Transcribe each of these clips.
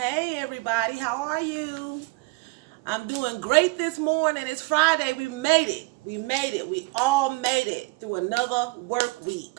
Hey everybody, how are you? I'm doing great this morning. It's Friday. We made it. We made it. We all made it through another work week.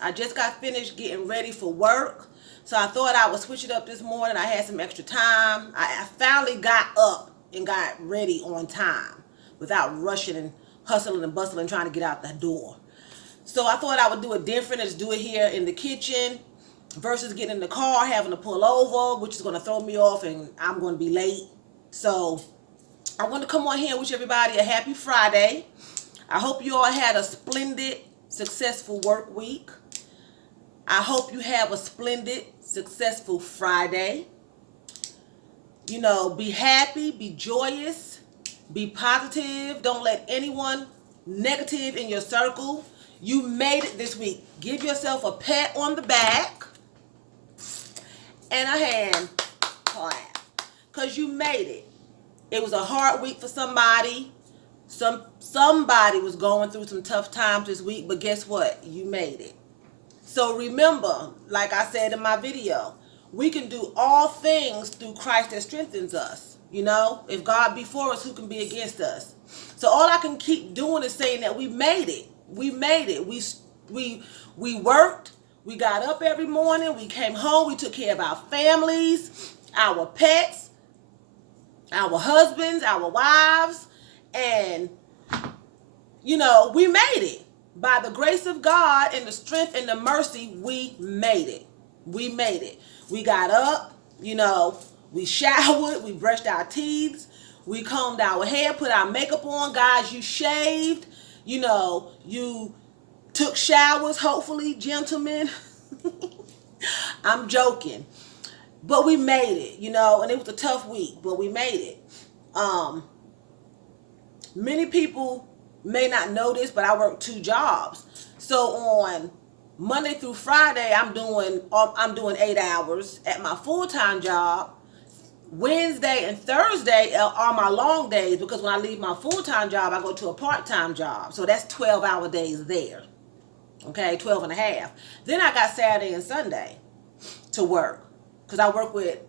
I just got finished getting ready for work. So I thought I would switch it up this morning. I had some extra time. I finally got up and got ready on time without rushing and hustling and bustling trying to get out the door. So I thought I would do it different and just do it here in the kitchen versus getting in the car, having to pull over, which is going to throw me off and I'm going to be late. So I want to come on here and wish everybody a happy Friday. I hope you all had a splendid, successful work week. I hope you have a splendid, successful Friday. You know, be happy, be joyous, be positive. Don't let anyone negative in your circle. You made it this week. Give yourself a pat on the back and a hand clap, because you made it. It was a hard week for somebody. Somebody was going through some tough times this week, but guess what? You made it. So remember, like I said in my video, we can do all things through Christ that strengthens us. You know, if God be for us, who can be against us? So all I can keep doing is saying that we made it. We made it. We worked. We got up every morning. We came home. We took care of our families, our pets, our husbands, our wives, and you know, we made it. By the grace of God and the strength and the mercy, we made it. We made it. We got up, you know, we showered, we brushed our teeth, we combed our hair, put our makeup on. Guys, you shaved, you know, you took showers, hopefully, gentlemen. I'm joking. But we made it, you know, and it was a tough week, but we made it. Many people may not know this, but I work 2 jobs. So on Monday through Friday, I'm doing 8 hours at my full-time job. Wednesday and Thursday are my long days, because when I leave my full-time job, I go to a part-time job. So that's 12-hour days there. Okay, 12 and a half. Then I got Saturday and Sunday to work, because I work with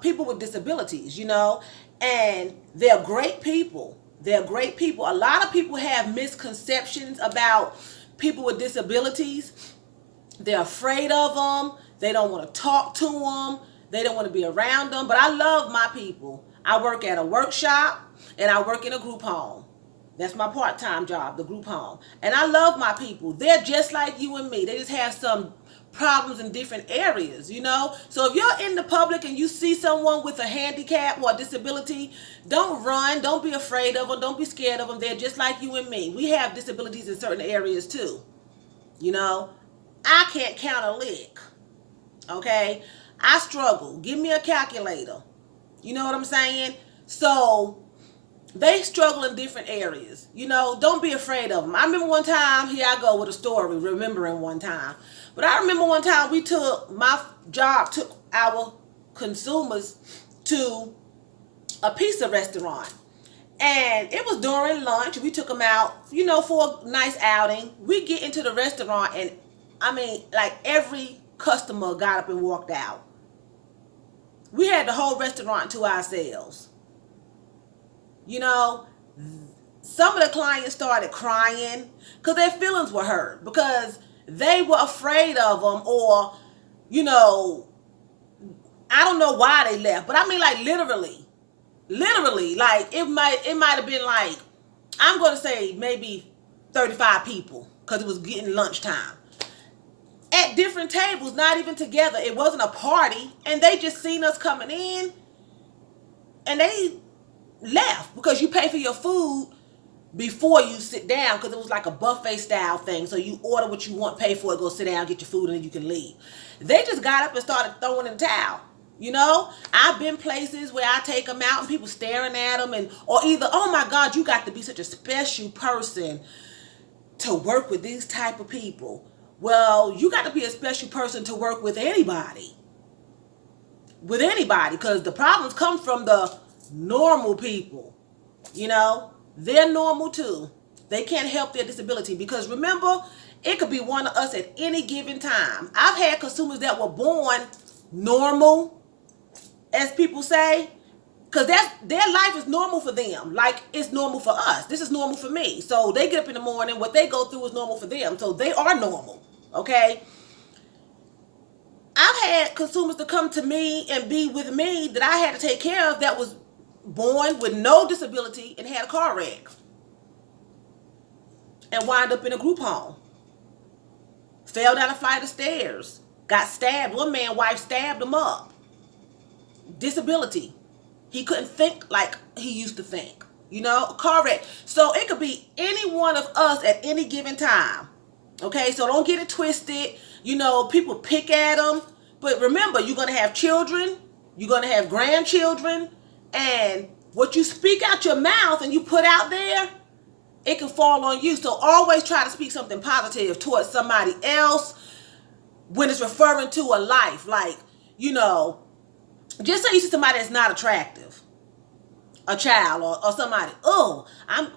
people with disabilities, you know, and they're great people. They're great people. A lot of people have misconceptions about people with disabilities. They're afraid of them. They don't want to talk to them. They don't want to be around them. But I love my people. I work at a workshop and I work in a group home. That's my part-time job, the group home. And I love my people. They're just like you and me. They just have some problems in different areas, you know. So if you're in the public and you see someone with a handicap or a disability, don't run. Don't be afraid of them. Don't be scared of them. They're just like you and me. We have disabilities in certain areas too. You know, I can't count a lick. Okay, I struggle. Give me a calculator. You know what I'm saying? So they struggle in different areas. You know, don't be afraid of them. I remember one time, here I go with a story, remembering one time. But I remember one time my job took our consumers to a pizza restaurant. And it was during lunch. We took them out, you know, for a nice outing. We get into the restaurant and, I mean, like every customer got up and walked out. We had the whole restaurant to ourselves. You know, some of the clients started crying because their feelings were hurt, because they were afraid of them, or, you know, I don't know why they left, but I mean, like literally, like it might have been like, I'm going to say maybe 35 people, because it was getting lunchtime at different tables, not even together. It wasn't a party, and they just seen us coming in and they left, because you pay for your food before you sit down, because it was like a buffet style thing. So you order what you want, pay for it, go sit down, get your food, and then you can leave. They just got up and started throwing in the towel. You know, I've been places where I take them out and people staring at them, and or either, oh my God, you got to be such a special person to work with these type of people. Well, you got to be a special person to work with anybody. With anybody, because the problems come from the normal people. You know, they're normal too. They can't help their disability, because remember, it could be one of us at any given time. I've had consumers that were born normal, as people say, because their life is normal for them. Like it's normal for us. This is normal for me. So they get up in the morning. What they go through is normal for them. So they are normal. Okay. I've had consumers to come to me and be with me that I had to take care of that was born with no disability and had a car wreck and wind up in a group home. Fell down a flight of stairs. Got stabbed. One man, wife stabbed him up. Disability. He couldn't think like he used to think. You know, a car wreck. So it could be any one of us at any given time. Okay, so don't get it twisted. You know, people pick at them. But remember, you're going to have children. You're going to have grandchildren. And what you speak out your mouth and you put out there, it can fall on you. So always try to speak something positive towards somebody else when it's referring to a life. Like, you know, just say you see somebody that's not attractive, a child or somebody. Oh,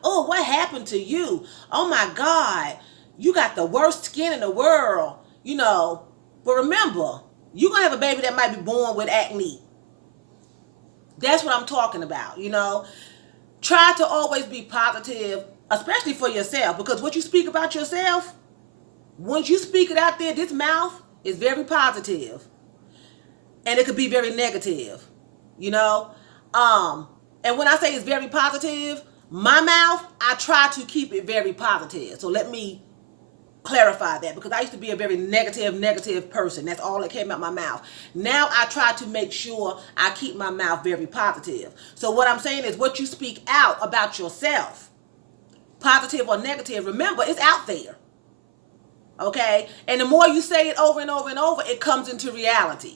what happened to you? Oh my God, you got the worst skin in the world, you know. But remember, you're going to have a baby that might be born with acne. That's what I'm talking about, you know. Try to always be positive, especially for yourself, because what you speak about yourself, once you speak it out there, this mouth is very positive. And it could be very negative, you know. And when I say it's very positive, my mouth, I try to keep it very positive. So let me clarify that, because I used to be a very negative person. That's all that came out my mouth. Now I try to make sure I keep my mouth very positive. So what I'm saying is what you speak out about yourself, positive or negative, remember, it's out there. Okay? And the more you say it over and over and over, it comes into reality.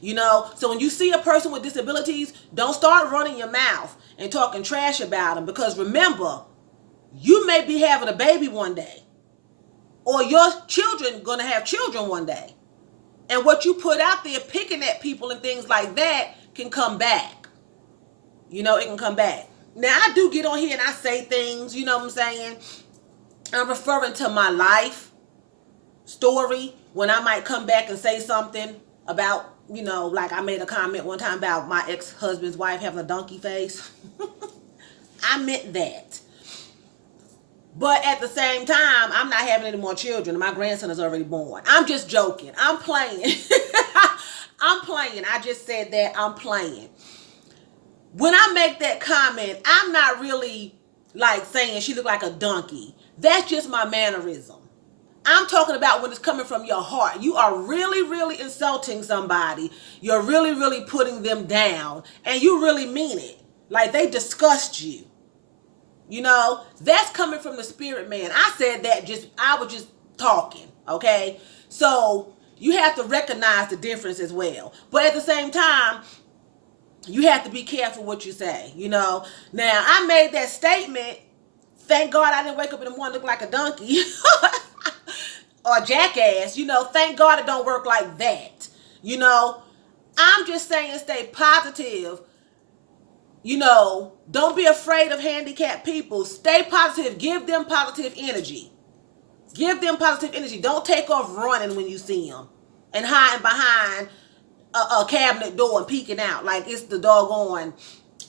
You know, so when you see a person with disabilities, don't start running your mouth and talking trash about them, because remember, you may be having a baby one day, or your children going to have children one day. And what you put out there, picking at people and things like that, can come back. You know, it can come back. Now, I do get on here and I say things, you know what I'm saying? I'm referring to my life story when I might come back and say something about, you know, like I made a comment one time about my ex-husband's wife having a donkey face. I meant that. But at the same time, I'm not having any more children. My grandson is already born. I'm just joking. I'm playing. I'm playing. I just said that. I'm playing. When I make that comment, I'm not really like saying she looked like a donkey. That's just my mannerism. I'm talking about when it's coming from your heart. You are really insulting somebody. You're really putting them down. And you really mean it. Like they disgust you. You know, that's coming from the spirit man. I said that I was just talking, okay? So you have to recognize the difference as well. But at the same time, you have to be careful what you say, you know? Now, I made that statement. Thank God I didn't wake up in the morning look like a donkey or a jackass. You know, thank God it don't work like that. You know, I'm just saying stay positive. You know, don't be afraid of handicapped people. Stay positive. Give them positive energy. Give them positive energy. Don't take off running when you see them and hiding behind a cabinet door and peeking out like it's the doggone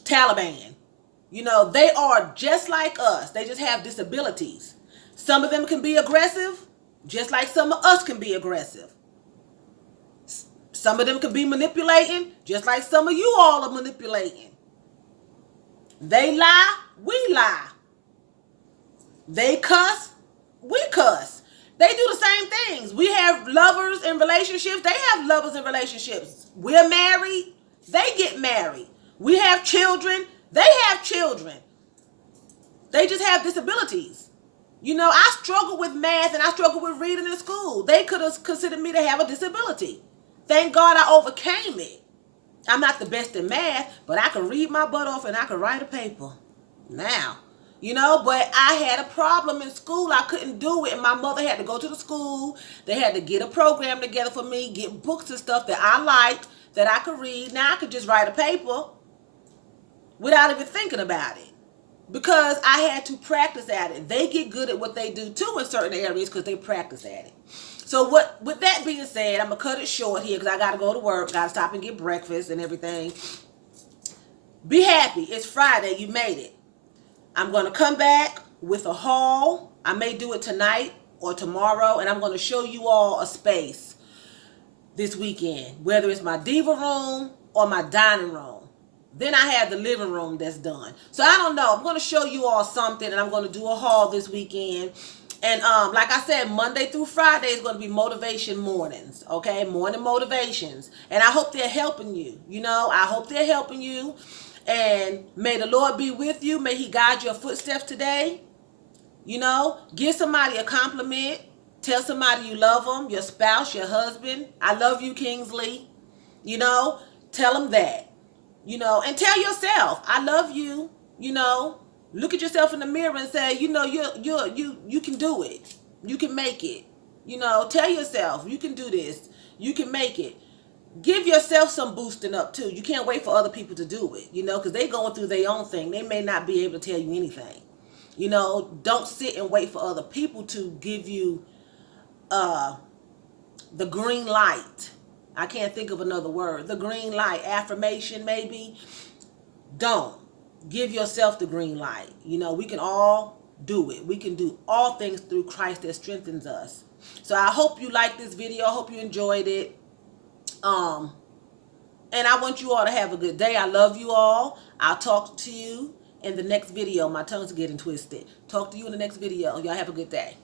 Taliban. You know, they are just like us. They just have disabilities. Some of them can be aggressive, just like some of us can be aggressive. Some of them can be manipulating, just like some of you all are manipulating. They lie, we lie. They cuss, we cuss. They do the same things. We have lovers in relationships. They have lovers in relationships. We're married. They get married. We have children. They have children. They just have disabilities. You know, I struggle with math and I struggle with reading in school. They could have considered me to have a disability. Thank God I overcame it. I'm not the best in math, but I can read my butt off and I can write a paper. Now, you know, but I had a problem in school. I couldn't do it. And my mother had to go to the school. They had to get a program together for me, get books and stuff that I liked, that I could read. Now I could just write a paper without even thinking about it, because I had to practice at it. They get good at what they do too in certain areas because they practice at it. So with that being said, I'm gonna cut it short here because I gotta go to work, gotta stop and get breakfast and everything. Be happy. It's Friday. You made it. I'm gonna come back with a haul. I may do it tonight or tomorrow, and I'm gonna show you all a space this weekend, whether it's my diva room or my dining room. Then I have the living room that's done. So I don't know. I'm going to show you all something, and I'm going to do a haul this weekend. And like I said, Monday through Friday is going to be motivation mornings, okay? Morning motivations. And I hope they're helping you. You know, I hope they're helping you. And may the Lord be with you. May he guide your footsteps today. You know, give somebody a compliment. Tell somebody you love them, your spouse, your husband. I love you, Kingsley. You know, tell them that. You know, and tell yourself, I love you. You know, look at yourself in the mirror and say, you know, you can do it. You can make it. You know, tell yourself, you can do this. You can make it. Give yourself some boosting up too. You can't wait for other people to do it, you know, because they're going through their own thing. They may not be able to tell you anything. You know, don't sit and wait for other people to give you the green light. I can't think of another word. The green light, affirmation maybe. Don't. Give yourself the green light. You know, we can all do it. We can do all things through Christ that strengthens us. So I hope you liked this video. I hope you enjoyed it. And I want you all to have a good day. I love you all. I'll talk to you in the next video. My tongue's getting twisted. Talk to you in the next video. Y'all have a good day.